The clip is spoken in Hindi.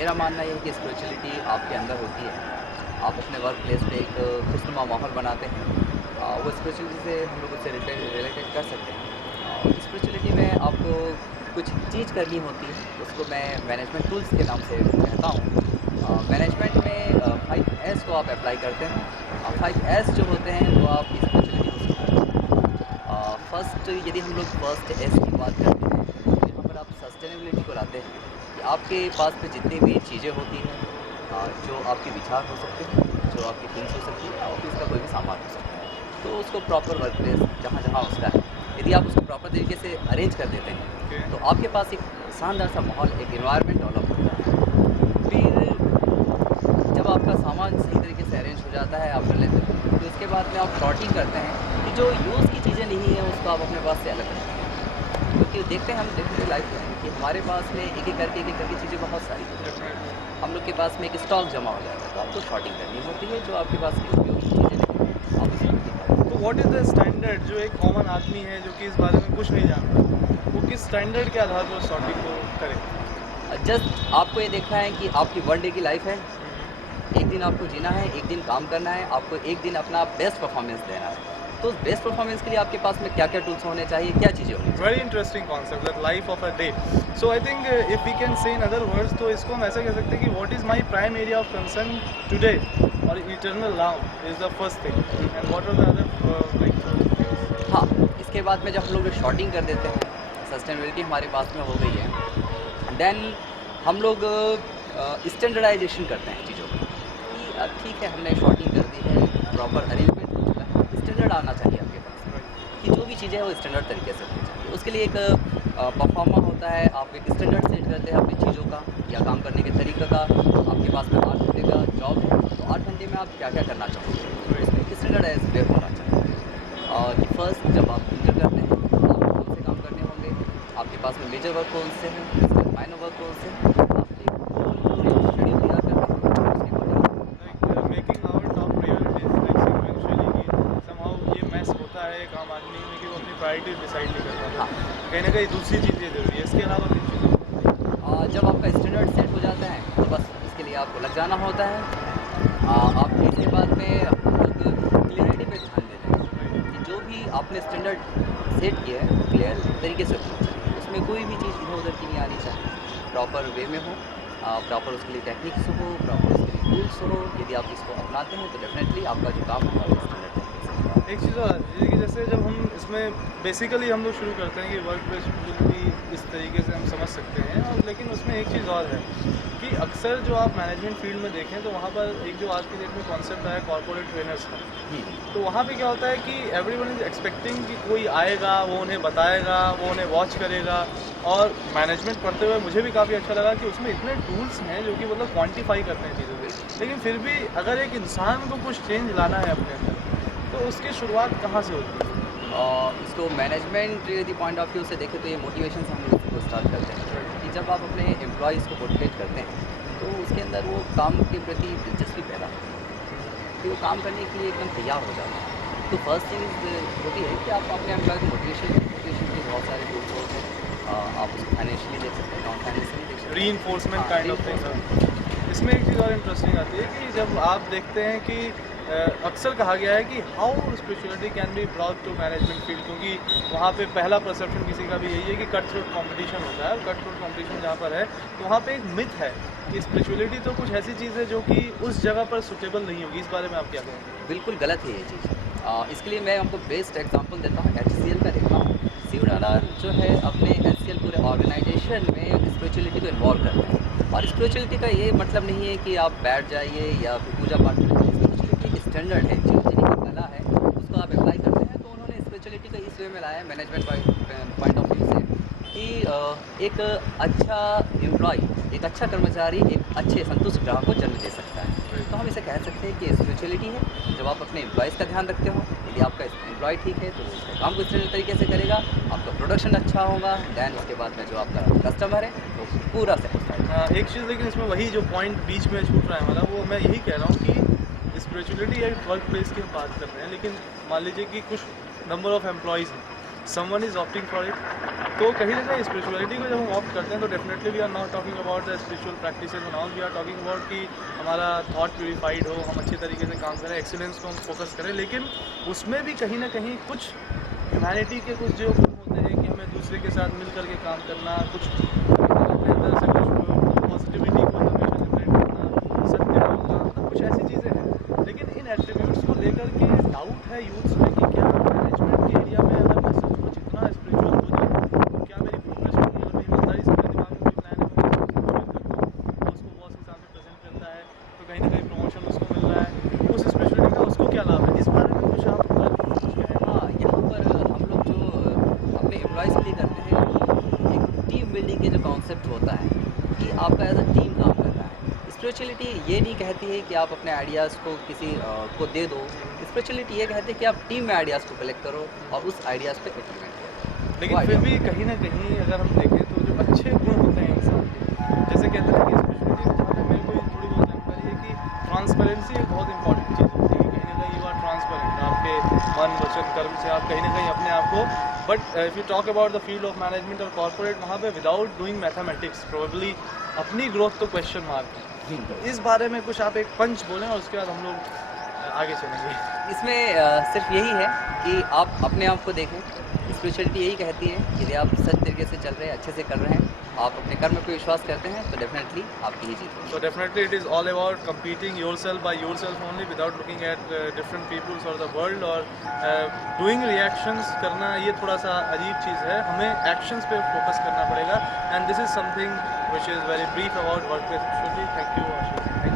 मेरा मानना ये है कि स्पिरिचुअलिटी आपके अंदर होती है। आप अपने वर्क प्लेस पे एक खुशनुमा माहौल बनाते हैं। वो स्पिरिचुअलिटी से हम लोग उससे रिलेटेड कर सकते हैं। और स्पिरिचुअलिटी में आपको कुछ चीज़ करनी होती है, उसको मैं मैनेजमेंट टूल्स के नाम से कहता हूँ। मैनेजमेंट में 5 एस को आप अप्लाई करते हैं। 5 एस जो होते हैं वो आपकी स्पिरिचुअलिटी को सुधारते हैं। फर्स्ट यदि हम लोग फर्स्ट एस की बात करते हैं तो यहाँ पर आप सस्टेनेबिलिटी को लाते हैं कि आपके पास में जितनी भी चीज़ें होती हैं, जो आपके विचार हो सकते हैं, जो आपकी थिंग्स हो सकती है, ऑफिस का कोई भी सामान हो सकता है, तो उसको प्रॉपर वर्क प्लेस जहाँ जहाँ उसका है, यदि आप उसको प्रॉपर तरीके से अरेंज कर देते हैं तो आपके पास एक शानदार सा माहौल, एक इन्वायरमेंट डेवलप होता है। फिर जब आपका सामान सही तरीके से अरेंज हो जाता है, आप कर लेते हैं, तो उसके बाद में आप सॉर्टिंग करते हैं कि जो यूज़ की चीज़ें नहीं हैं उसको आप अपने पास से अलग रखते हैं। क्योंकि देखते हैं हम देखते लाइफ में कि हमारे पास में एक एक करके चीज़ें बहुत सारी होती हैं। हम लोग के पास में एक स्टॉक जमा हो जाता है, तो आपको सॉर्टिंग करनी होती है, जो आपके पास की उपयोगी चीज़ें नहीं हैं, आप उसे निकालें। तो व्हाट इज़ द स्टैंडर्ड जो एक कॉमन आदमी है जो कि इस बारे में कुछ नहीं जानता, वो किस स्टैंडर्ड के आधार पर सॉर्टिंग को करे? जस्ट आपको ये देखना है कि आपकी 1 डे की लाइफ है, एक दिन आपको जीना है, एक दिन काम करना है, आपको एक दिन अपना बेस्ट परफॉर्मेंस देना है। तो उस बेस्ट परफॉर्मेंस के लिए आपके पास में क्या-क्या टूल्स होने चाहिए, क्या चीज़ें होनी चाहिए? Very interesting concept that life of a day. So I think if we can say in other words, तो इसको हम ऐसे कह सकते हैं कि what is my prime area of concern today और eternal now is the first thing, and what are the other like हाँ, इसके बाद में जब हम लोग शॉर्टिंग कर देते हैं, सस्टेनेबिलिटी हमारे पास में हो गई है, देन हम लोग स्टैंडर्डाइजेशन करते हैं चीज़ों की कि ठीक है, हमने शॉर्टिंग कर दी है, प्रॉपर अरेंजमेंट हो चुका है, स्टैंडर्ड आना चाहिए आपके पास में कि जो भी चीज़ें हैं वो स्टैंडर्ड तरीके से होनी चाहिए। उसके लिए एक परफॉर्मा होता है, आप एक स्टैंडर्ड सेट करते हैं अपनी चीज़ों का या काम करने के तरीके का। आपके पास में 8 घंटे का जॉब है, तो 8 घंटे में आप क्या-क्या करना चाहोगे, तो उसमें एक स्टैंडर्डाइज़ वे होना चाहिए। और फर्स्ट जब आप इंटर करते हैं, आपको कौन से काम करने होंगे, आपके पास में मेजर वर्क कौन से हैं, उसके बाद माइनर वर्क कौन से हैं, आप एक पूरी शेड्यूल तैयार करते हैं, उसके according making our top priorities like sequentially कि समहाउ ये मैस होता है एक आम आदमी में कि वो अपनी प्रायोरिटीज डिसाइड नहीं कर पाता। हाँ। कहीं ना कहीं दूसरी चीज़ें ज़रूरी है, इसके अलावा किन चीज़ों जब आपका स्टैंडर्ड सेट हो जाता है तो बस इसके लिए आपको लग जाना होता है। आप इसके बाद में हम लोग क्लियरिटी पे ध्यान देते हैं कि जो भी आपने स्टैंडर्ड सेट किया है क्लियर तरीके से होना चाहिए, उसमें कोई भी चीज़ इधर उधर की नहीं आनी चाहिए, प्रॉपर वे में हो, प्रॉपर उसके लिए टेक्निक्स हो, प्रॉपर उसके लिए टूल्स हो। यदि आप इसको अपनाते हैं तो डेफिनेटली आपका जो काम है वो स्टैंडर्ड तरीके से होगा। एक चीज़ और है कि जैसे जब हम इसमें बेसिकली हम लोग शुरू करते हैं कि वर्क फ्लेक्सिबिलिटी इस तरीके से हम समझ सकते हैं, और लेकिन उसमें एक चीज़ और है कि अक्सर जो आप मैनेजमेंट फील्ड में देखें तो वहाँ पर एक जो आज की डेट में कॉन्सेप्ट आया कॉर्पोरेट ट्रेनर्स का, तो वहाँ पे क्या होता है कि एवरीवन इज एक्सपेक्टिंग कि कोई आएगा, वो उन्हें बताएगा, वो उन्हें वॉच करेगा। और मैनेजमेंट पढ़ते हुए मुझे भी काफ़ी अच्छा लगा कि उसमें इतने टूल्स हैं जो कि मतलब क्वांटिफाई करते हैं चीज़ों को, लेकिन फिर भी अगर एक इंसान को कुछ चेंज लाना है अपने अंदर, तो उसकी शुरुआत कहाँ से होती है? इसको मैनेजमेंट यदि पॉइंट ऑफ व्यू से देखें तो ये मोटिवेशन से हम लोग इसको स्टार्ट करते हैं कि जब आप अपने एम्प्लॉयज़ को मोटिवेट करते हैं तो उसके अंदर वो काम के प्रति दिलचस्पी पैदा होती है, फिर वो काम करने के लिए एकदम तैयार हो जाता है। तो फर्स्ट चीज़ होती है कि आप अपने एम्प्लॉय को मोटिवेशन के बहुत सारे टूल्स होते हैं। आप उसको फाइनेंशियली देख सकते हैं, नॉन फाइनेंशियली देख सकते हैं। रीइंफोर्समेंट हाँ, काइंड ऑफ थिंग। इसमें एक चीज़ और इंटरेस्टिंग आती है कि जब आप देखते हैं कि अक्सर कहा गया है कि how spirituality can be brought to management field, क्योंकि वहाँ पे पहला परसेप्शन किसी का भी यही है कि कट थ्रोट कॉम्पिटिशन होता है, और कट थ्रोट कॉम्पिटिशन जहाँ पर है तो वहाँ पे एक मिथ है कि स्पिरिचुअलिटी तो कुछ ऐसी चीज़ है जो कि उस जगह पर सुटेबल नहीं होगी। इस बारे में आप क्या कहेंगे? बिल्कुल गलत है ये चीज़। इसके लिए मैं आपको बेस्ट एग्जांपल देता हूँ, एचसीएल का देखता हूँ। शिव नाडार जो है अपने एचसीएल पूरे ऑर्गेनाइजेशन में स्पिरिचुअलिटी को इन्वॉल्व करते हैं, और स्पिरिचुअलिटी का ये मतलब नहीं है कि आप बैठ जाइए या फिर पूजा पाठ करिए। स्पिरिचुअलिटी एक स्टैंडर्ड है, जो की कला है उसको आप अप्लाई करते हैं। तो उन्होंने स्पिरिचुअलिटी को इस वे में लाया है मैनेजमेंट पॉइंट ऑफ व्यू से कि एक अच्छा एम्प्लॉय, एक अच्छा कर्मचारी एक अच्छे संतुष्ट ग्राहक को जन्म दे सकता है। तो हम इसे कह सकते हैं कि स्पिरिचुअलिटी है जब आप अपने एम्प्लॉयज़ का ध्यान रखते हो। यदि आपका एम्प्लॉय ठीक है तो वो उसका काम को स्टैंडर्ड तरीके से करेगा, आपका प्रोडक्शन अच्छा होगा, दैन उसके बाद में जो आपका कस्टमर है वो पूरा सेटिस्फाइड। एक चीज़, लेकिन इसमें वही जो पॉइंट बीच में छूट रहा है हमारा, वो मैं यही कह रहा हूँ कि स्पिरिचुअलिटी एक वर्क प्लेस की हम बात कर रहे हैं, लेकिन मान लीजिए कि कुछ नंबर ऑफ एम्प्लॉयज़ हैं, someone is opting for it तो कहीं ना कहीं स्पिरिचुअलिटी को जब हम ऑप्ट करते हैं तो definitely we are not talking about the spiritual practices and all, we are talking about कि हमारा थॉट प्यूरिफाइड हो, हम अच्छे तरीके से काम करें, एक्सीलेंस को हम फोकस करें, लेकिन उसमें भी कहीं ना कहीं कुछ ह्यूमैनिटी के कुछ जो गुण होते हैं कि हमें दूसरे के साथ मिल करके काम करना, कुछ अपने अंदर से कुछ पॉजिटिविटी को हमेशा जनरेट करना, सत्य बोलना, मतलब कुछ ऐसी चीज़ें हैं। लेकिन इन एट्रीब्यूट्स को लेकर के डाउट है यूथ्स में कि क्या मैनेजमेंट के एरिया में अगर मैं सचमुच इतना स्पिरिचुअल हो जाऊँ तो क्या मेरी प्रोग्रेस होगी। अगर मैं ईमानदारी से मेरे दिमाग में कोई प्लान है मैं उसको उसको बॉस के सामने प्रेजेंट करता है तो कहीं ना कहीं प्रमोशन उसको मिल रहा है, उस स्पिरिचुअलिटी का उसको क्या लाभ है, इस बारे में कुछ आप कुछ कहें। हाँ, यहाँ पर हम लोग जो अपने एम्प्लॉयज़ के लिए करते हैं कि एक टीम बिल्डिंग के जो कॉन्सेप्ट होता है कि आपका एज अ टीम काम करना है। स्पिरिचुअलिटी ये नहीं कहती है कि आप अपने आइडियाज़ को किसी को दे दो। स्पिरिचुअलिटी ये कहती है कि आप टीम में आइडियाज़ को कलेक्ट करो और उस आइडियाज़ पे इम्प्लीमेंट करो। लेकिन वो फिर idea- भी कहीं ना कहीं अगर हम देखें तो जो अच्छे गुण होते हैं इंसान के, जैसे कहते हैं कि स्पिरिचुअलिटी में जहाँ तक मेरे को थोड़ी बहुत जानकारी है कि ट्रांसपेरेंसी एक बहुत इंपॉर्टेंट चीज़ होती है कि कहीं ना कहीं यू आर ट्रांसपेरेंट आपके मन वचन कर्म से, आप कहीं ना कहीं अपने आप को, but if you talk about the field of management और कॉर्पोरेट, वहाँ पे विदाउट डूइंग मैथमेटिक्स प्रोबेबली अपनी ग्रोथ तो क्वेश्चन मार्क है। तो इस बारे में कुछ आप एक पंच बोलें और उसके बाद हम लोग आगे चलेंगे। इसमें सिर्फ यही है कि आप अपने आप को देखें। स्पिरिचुअलिटी यही कहती है कि यदि आप सच तरीके से चल रहे हैं, अच्छे से कर रहे हैं, आप अपने कर्म पे विश्वास करते हैं तो डेफिनेटली आपकी ही जीत होगी। So definitely it is all about competing yourself by yourself only without looking at different peoples or the world or doing reactions करना ये थोड़ा सा अजीब चीज़ है, हमें actions पे focus करना पड़ेगा and this is something which is very brief about workplace spirituality. Thank you Ashish.